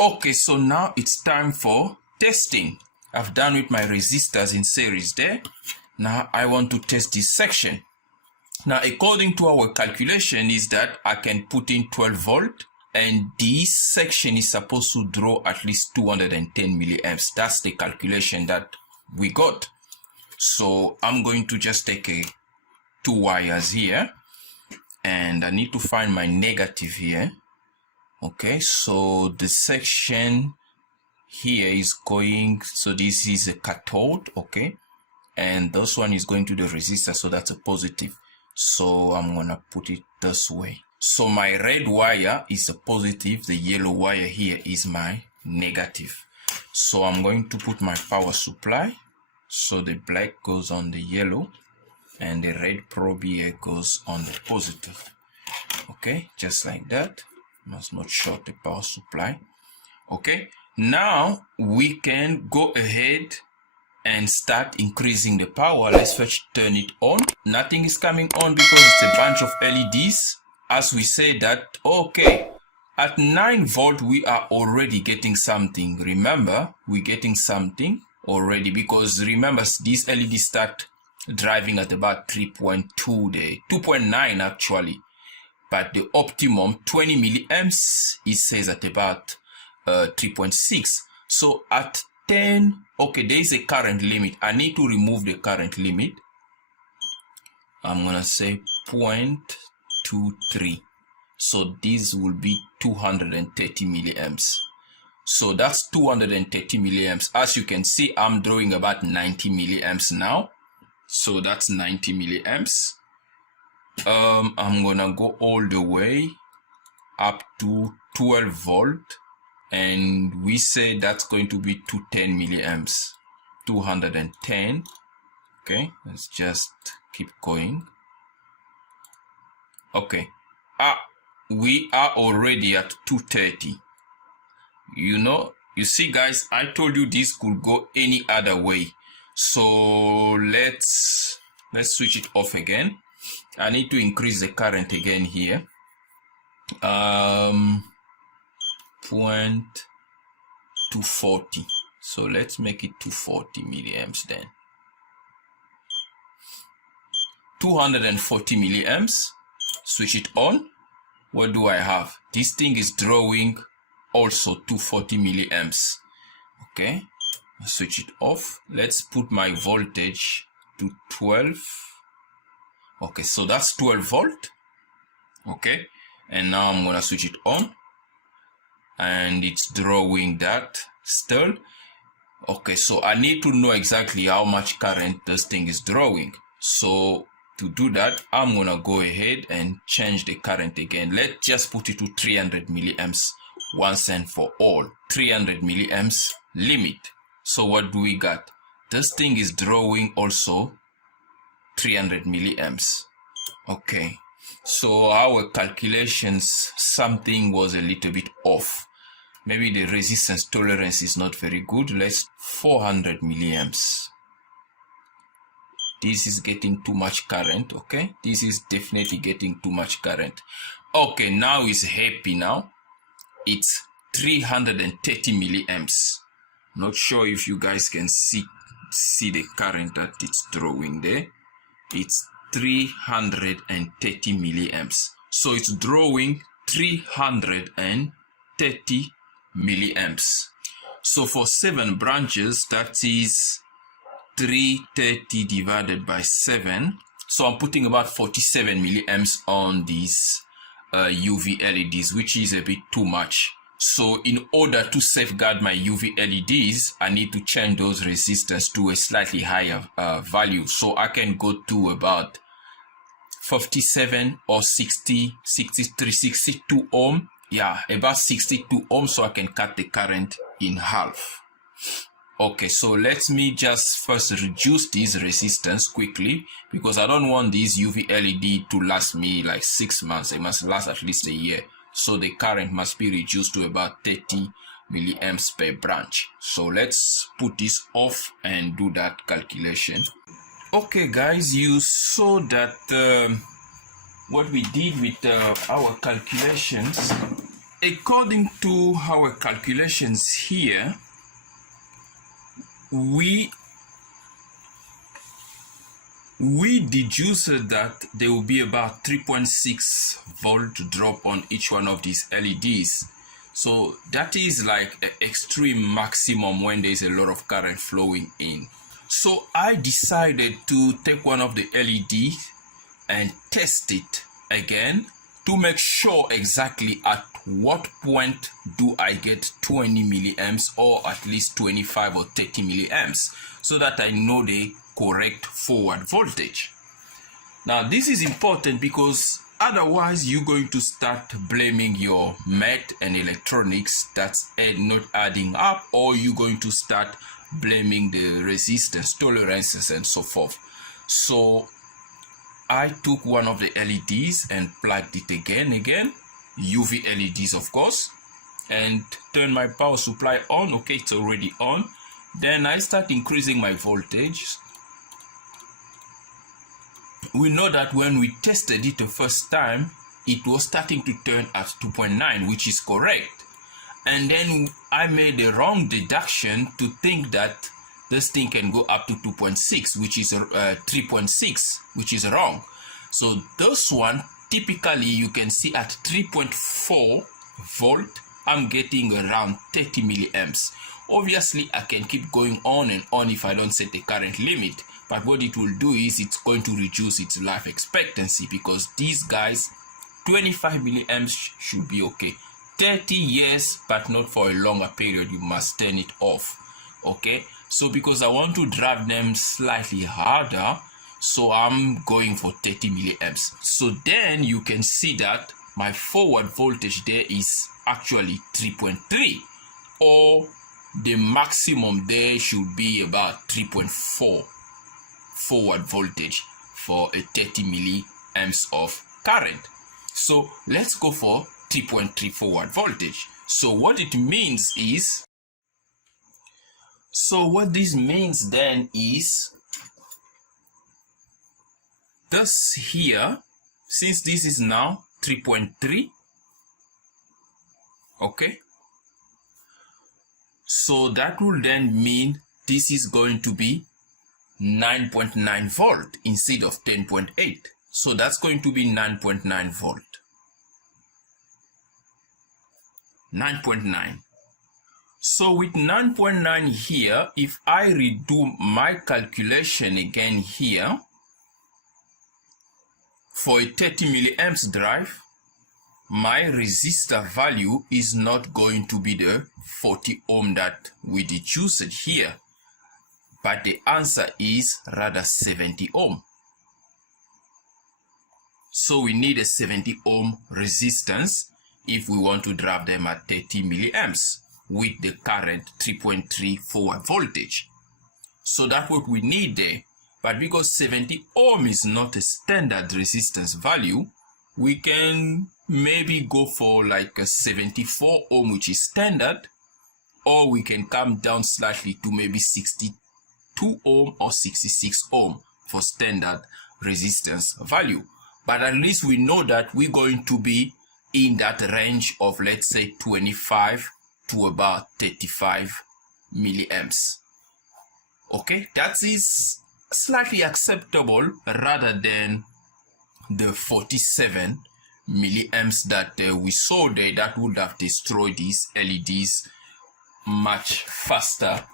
Okay, so now it's time for testing. I've done with my resistors in series there. Now I want to test this section. Now according to our calculation is that I can put in 12 volt and this section is supposed to draw at least 210 milliamps. That's the calculation that we got. So I'm going to just take two wires here and I need to find my negative here. Okay, so the section here is going, so this is a cathode, okay, and this one is going to the resistor, so that's a positive. So I'm gonna put it this way. So my red wire is a positive, the yellow wire here is my negative. So I'm going to put my power supply, so the black goes on the yellow and the red probe here goes on the positive. Okay, just like that. Must not short the power supply. Okay, now we can go ahead and start increasing the power. Let's first turn it on. Nothing is coming on because it's a bunch of LEDs. As we say that, okay, at 9 volt we are already getting something. Remember, we're getting something already because remember these LEDs start driving at about 3.2 there, 2.9 actually. But the optimum 20 milliamps, it says at about 3.6. So at 10, okay, there is a current limit. I need to remove the current limit. I'm gonna say 0.23. So this will be 230 milliamps. So that's 230 milliamps. As you can see, I'm drawing about 90 milliamps now. So that's 90 milliamps. I'm gonna go all the way up to 12 volt and we say that's going to be 210 milliamps, 210. Okay, let's just keep going. Okay, we are already at 230. You see guys, I told you this could go any other way. So let's switch it off again. I need to increase the current again here. 240. So let's make it 240 milliamps then. 240 milliamps. Switch it on. What do I have? This thing is drawing also 240 milliamps. Okay. Switch it off. Let's put my voltage to 12. Okay, so that's 12 volt. Okay, and now I'm gonna switch it on and it's drawing that still. Okay, so I need to know exactly how much current this thing is drawing. So to do that, I'm gonna go ahead and change the current again. Let's just put it to 300 milliamps once and for all. 300 milliamps limit. So what do we got? This thing is drawing also 300 milliamps. Okay, so our calculations, something was a little bit off. Maybe the resistance tolerance is not very good. Let's 400 milliamps. This is getting too much current. Okay, this is definitely getting too much current. Okay, now it's happy now. It's 330 milliamps. Not sure if you guys can see the current that it's drawing there. It's 330 milliamps. So it's drawing 330 milliamps. So for 7 branches, that is 330 divided by 7. So I'm putting about 47 milliamps on these UV LEDs, which is a bit too much. So in order to safeguard my UV LEDs, I need to change those resistors to a slightly higher value. So I can go to about 57 or 60, 63, 62 ohm. Yeah, about 62 ohm, so I can cut the current in half. Okay, so let me just first reduce these resistance quickly because I don't want these UV LED to last me like 6 months. It must last at least a year. So the current must be reduced to about 30 milliamps per branch. So let's put this off and do that calculation. Okay guys, you saw that what we did with our calculations according to our calculations here, we deduced that there will be about 3.6 volt drop on each one of these LEDs. So that is like an extreme maximum when there's a lot of current flowing in. So I decided to take one of the LEDs and test it again to make sure exactly at what point do I get 20 milliamps or at least 25 or 30 milliamps, so that I know the correct forward voltage. Now this is important because otherwise you're going to start blaming your math and electronics that's not adding up, or you're going to start blaming the resistance, tolerances and so forth. So I took one of the LEDs and plugged it again, UV LEDs of course, and turn my power supply on. Okay, it's already on. Then I start increasing my voltage. We know that when we tested it the first time, it was starting to turn at 2.9, which is correct. And then I made a wrong deduction to think that this thing can go up to 2.6, which is 3.6, which is wrong. So this one, typically you can see at 3.4 volt, I'm getting around 30 milliamps. Obviously, I can keep going on and on if I don't set the current limit. But what it will do is it's going to reduce its life expectancy, because these guys, 25 milliamps should be okay. 30 years, but not for a longer period. You must turn it off. Okay, so because I want to drive them slightly harder, so I'm going for 30 milliamps. So then you can see that my forward voltage there is actually 3.3, or the maximum there should be about 3.4 forward voltage for a 30 milliamps of current. So let's go for 3.3 forward voltage. So what it means is, what this means then is, this here, since this is now 3.3, okay, so that will then mean this is going to be 9.9 volt instead of 10.8. So that's going to be 9.9 volt. 9.9. So with 9.9 here, if I redo my calculation again here, for a 30 milliamps drive, my resistor value is not going to be the 40 ohm that we deduced here, but the answer is rather 70 ohm. So we need a 70 ohm resistance if we want to drive them at 30 milliamps with the current 3.3 forward voltage. So that's what we need there. But because 70 ohm is not a standard resistance value, we can maybe go for like a 74 ohm, which is standard, or we can come down slightly to maybe 62 ohm or 66 ohm for standard resistance value. But at least we know that we're going to be in that range of, let's say, 25 to about 35 milliamps. Okay, that is slightly acceptable rather than the 47 milliamps that we saw there. That would have destroyed these LEDs much faster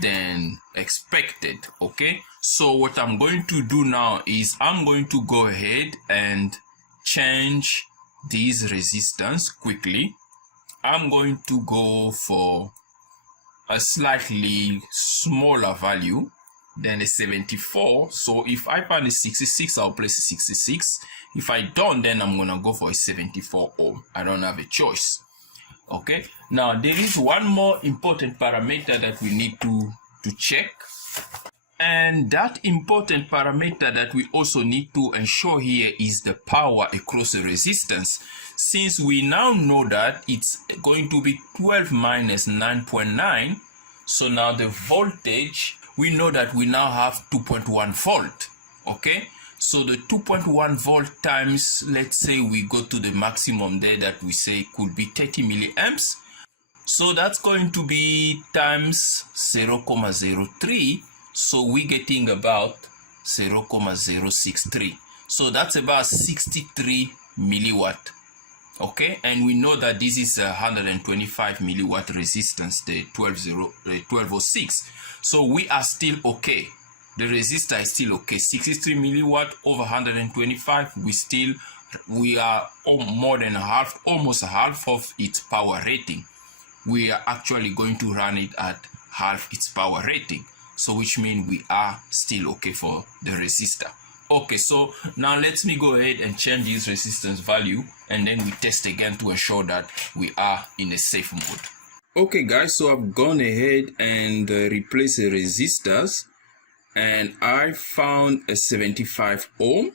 than expected. Okay, so what I'm going to do now is I'm going to go ahead and change these resistance quickly. I'm going to go for a slightly smaller value than a 74. So if I find a 66, I'll place a 66. If I don't, then I'm gonna go for a 74 ohm. I don't have a choice. Okay, now there is one more important parameter that we need to check, and that important parameter that we also need to ensure here is the power across the resistance. Since we now know that it's going to be 12 minus 9.9, so now the voltage, we know that we now have 2.1 volt. Okay, So the 2.1 volt times, let's say we go to the maximum there that we say could be 30 milliamps. So that's going to be times 0.03. So we're getting about 0.063. So that's about 63 milliwatt. Okay, and we know that this is a 125 milliwatt resistance, the 1206. So we are still okay. The resistor is still okay. 63 milliwatt over 125. We are more than half, almost half of its power rating. We are actually going to run it at half its power rating. So which means we are still okay for the resistor. Okay, so now let me go ahead and change this resistance value, and then we test again to ensure that we are in a safe mode. Okay guys, so I've gone ahead and replaced the resistors, and I found a 75 ohm.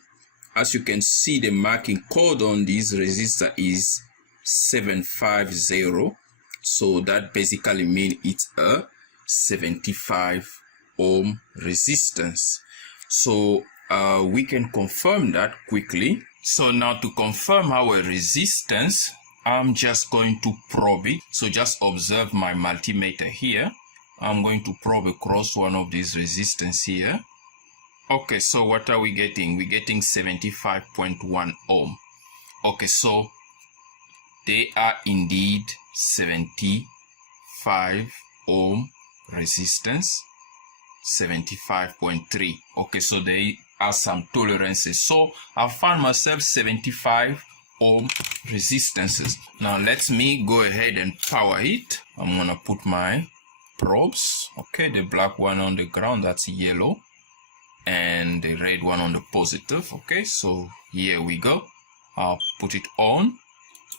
As you can see, the marking code on this resistor is 750. So that basically means it's a 75 ohm resistance. So we can confirm that quickly. So now to confirm our resistance, I'm just going to probe it. So just observe my multimeter here. I'm going to probe across one of these resistance here. Okay, so what are we getting? We're getting 75.1 ohm. Okay, so they are indeed 75 ohm resistance, 75.3. Okay, so they are some tolerances. So I found myself 75 ohm resistances. Now let me go ahead and power it. I'm gonna put my probes. Okay, the black one on the ground, that's yellow, and the red one on the positive. Okay, so here we go. I'll put it on,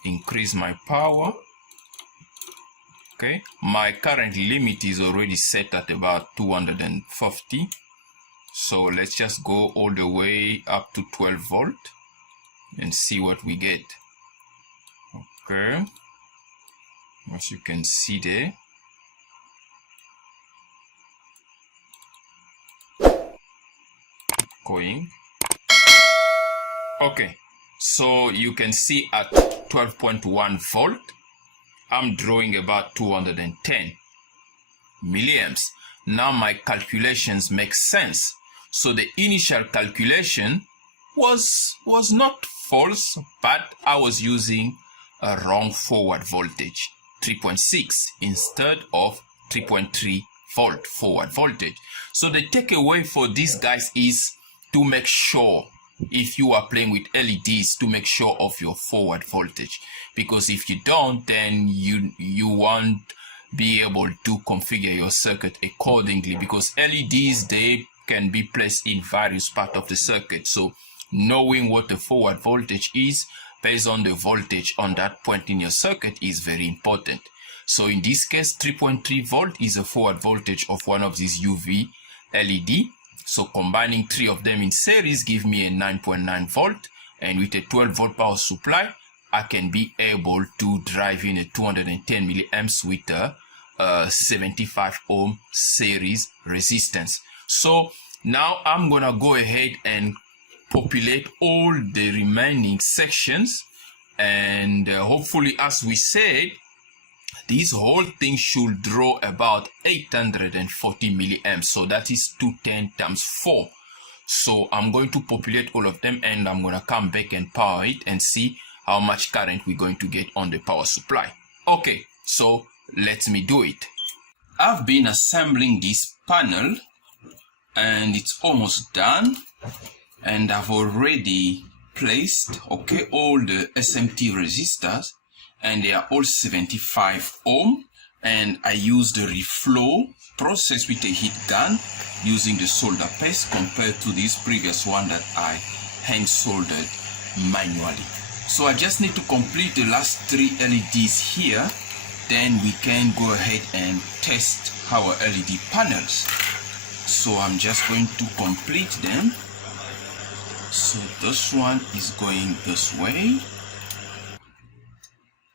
increase my power. Okay, my current limit is already set at about 250. So let's just go all the way up to 12 volt and see what we get. Okay, as you can see there, going. Okay, so you can see at 12.1 volt, I'm drawing about 210 milliamps. Now my calculations make sense. So the initial calculation was not false, but I was using a wrong forward voltage, 3.6 instead of 3.3 volt forward voltage. So the takeaway for these guys is to make sure, if you are playing with LEDs, to make sure of your forward voltage, because if you don't, then you won't be able to configure your circuit accordingly, because LEDs, they can be placed in various parts of the circuit. So knowing what the forward voltage is based on the voltage on that point in your circuit is very important. So in this case, 3.3 volt is a forward voltage of one of these UV LED. So combining three of them in series give me a 9.9 volt, and with a 12 volt power supply, I can be able to drive in a 210 milliamps with a 75 ohm series resistance. So now I'm gonna go ahead and populate all the remaining sections, and hopefully, as we said, this whole thing should draw about 840 milliamps. So that is 210 times 4. So I'm going to populate all of them, and I'm going to come back and power it and see how much current we're going to get on the power supply. Okay, so let me do it. I've been assembling this panel, and it's almost done. And I've already placed, okay, all the SMT resistors, and they are all 75 ohm, and I use the reflow process with a heat gun using the solder paste compared to this previous one that I hand soldered manually. So I just need to complete the last 3 LEDs here, then we can go ahead and test our LED panels. So I'm just going to complete them. So this one is going this way,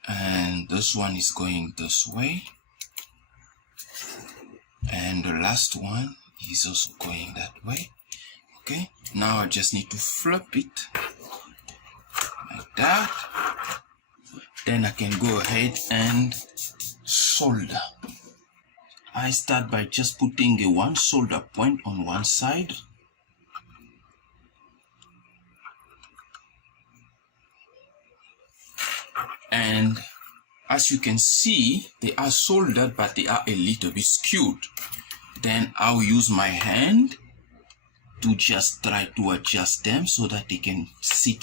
and this one is going this way, and the last one is also going that way. Okay, now I just need to flip it like that. Then I can go ahead and solder. I start by just putting a one solder point on one side. And as you can see, they are soldered, but they are a little bit skewed. Then I'll use my hand to just try to adjust them so that they can sit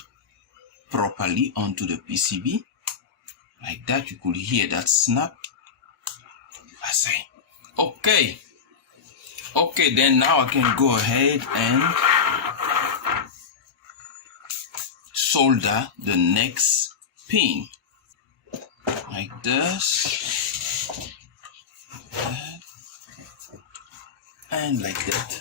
properly onto the PCB. Like that, you could hear that snap. I say, okay. Okay, then now I can go ahead and solder the next pin. Like this. And like that.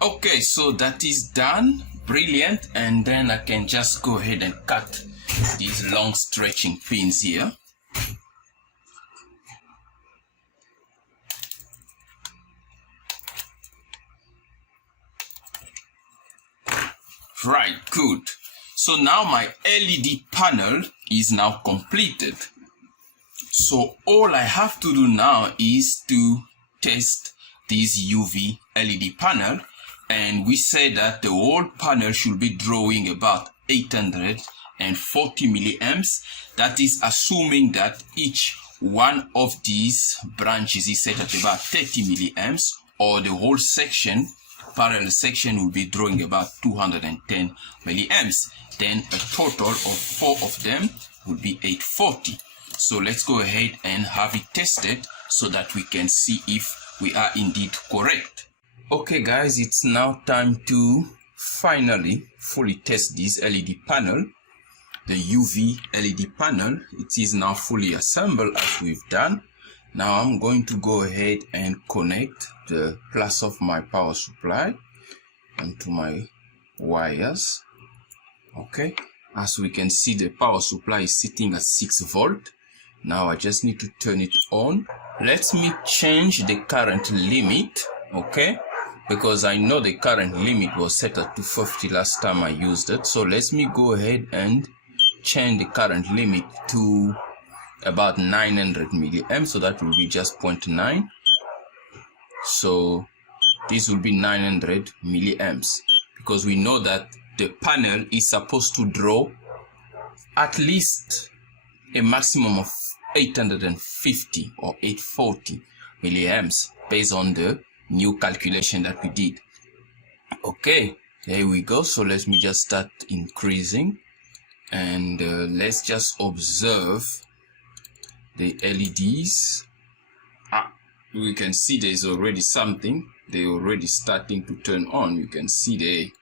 Okay, so that is done. Brilliant. And then I can just go ahead and cut these long stretching pins here. Right, good. So now my LED panel is now completed. So all I have to do now is to test this UV LED panel, and we say that the whole panel should be drawing about 840 milliamps. That is assuming that each one of these branches is set at about 30 milliamps, or the whole section, parallel section, will be drawing about 210 milliamps. Then a total of 4 of them would be 840. So let's go ahead and have it tested so that we can see if we are indeed correct. Okay guys, it's now time to finally fully test this LED panel, the UV LED panel. It is now fully assembled as we've done. Now I'm going to go ahead and connect the plus of my power supply onto my wires. Okay, as we can see, the power supply is sitting at 6 volt. Now I just need to turn it on. Let me change the current limit, okay, because I know the current limit was set at 250 last time I used it. So let me go ahead and change the current limit to about 900 milliamps, so that will be just 0.9. So this will be 900 milliamps, because we know that the panel is supposed to draw at least a maximum of 850 or 840 milliamps based on the new calculation that we did. Okay, there we go. So let me just start increasing, and let's just observe the LEDs. We can see there's already something. They're already starting to turn on. You can see they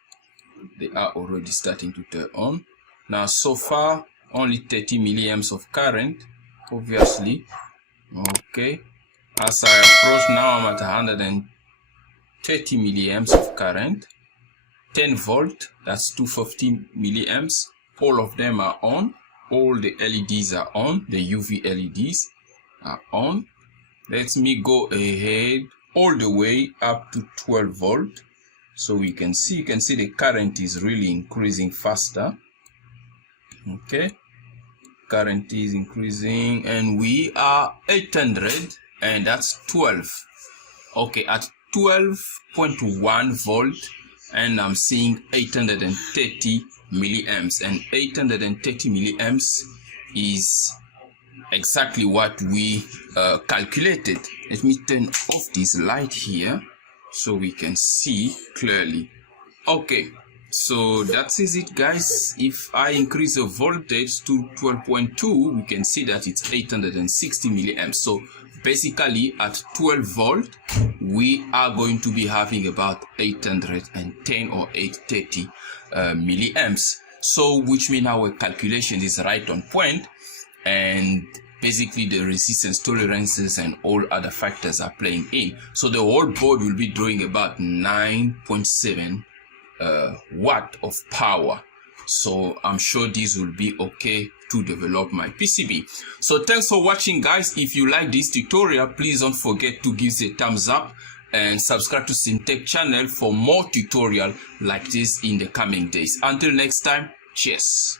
are already starting to turn on. Now so far only 30 milliamps of current, obviously. Okay, as I approach now, I'm at 130 milliamps of current. 10 volt, that's 250 milliamps. All of them are on. All the LEDs are on. The UV LEDs are on. Let me go ahead all the way up to 12 volt. So we can see, you can see the current is really increasing faster. Okay, current is increasing, and we are 800, and that's 12. Okay, at 12.1 volt, and I'm seeing 830 milliamps, and 830 milliamps is exactly what we calculated. Let me turn off this light here so we can see clearly. Okay, so that is it, guys. If I increase the voltage to 12.2, we can see that it's 860 milliamps. So basically at 12 volt, we are going to be having about 810 or 830 milliamps. So which means our calculation is right on point, and basically the resistance tolerances and all other factors are playing in. So the whole board will be drawing about 9.7 watt of power. So I'm sure this will be okay to develop my PCB. So thanks for watching, guys. If you like this tutorial, please don't forget to give it a thumbs up and subscribe to CMTEQ channel for more tutorial like this in the coming days. Until next time, cheers.